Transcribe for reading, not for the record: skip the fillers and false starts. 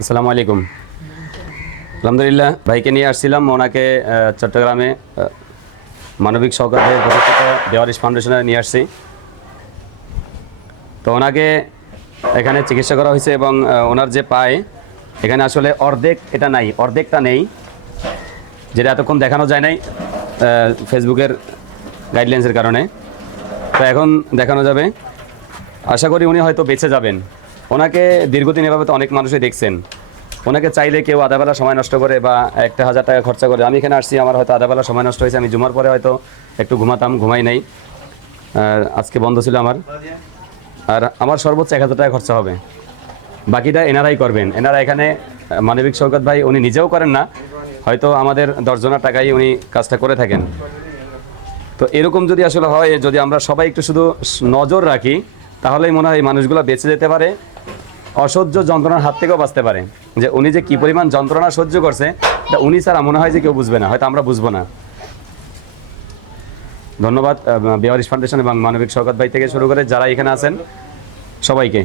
আসসালামু আলাইকুম। আলহামদুলিল্লাহ, ভাইকে নিয়ে আসছিলাম ওনাকে চট্টগ্রামে মানবিক সহকারীদের প্রতিষ্ঠিত বেওয়ারিশ ফাউন্ডেশনে নিয়ে আসছি। তো ওনাকে এখানে চিকিৎসা করা হয়েছে এবং ওনার যে পায় এখানে আসলে অর্ধেকটা নেই, যেটা এতক্ষণ দেখানো যায় নাই ফেসবুকের গাইডলাইন্সের কারণে। তো এখন দেখানো যাবে। আশা করি উনি হয়তো বেঁচে যাবেন। ওনাকে দীর্ঘদিন এভাবে তো অনেক মানুষই দেখছেন। ওনাকে চাইলে কেউ আধাবেলা সময় নষ্ট করে বা 1,000 টাকা খরচা করে, আমি এখানে আসছি, আমার হয়তো আধাবেলা সময় নষ্ট হয়েছে, আমি জুমার পরে হয়তো একটু ঘুমাই নাই, আর আজকে বন্ধ ছিল আমার। আর আমার সর্বোচ্চ 1,000 টাকা খরচা হবে, বাকিটা এনারাই করবেন। এনারা এখানে মানবিক শওকত ভাই উনি নিজেও করেন না, হয়তো আমাদের 10 জনের টাকায় উনি কাজটা করে থাকেন। তো এরকম যদি আসলে হয়, যদি আমরা সবাই একটু শুধু নজর রাখি, তাহলেই মনে হয় এই মানুষগুলো বেঁচে যেতে পারে, অসহ্য যন্ত্রণার হাত থেকেও বাঁচতে পারে। যে উনি যে কী পরিমাণ যন্ত্রণা সহ্য করছে, এটা উনি ছাড়া মনে হয় যে কেউ বুঝবে না, হয়তো আমরা বুঝবো না। ধন্যবাদ বেওয়ারিশ ফাউন্ডেশন এবং মানবিক শওকত ভাই থেকে শুরু করে যারা এখানে আছেন সবাইকে।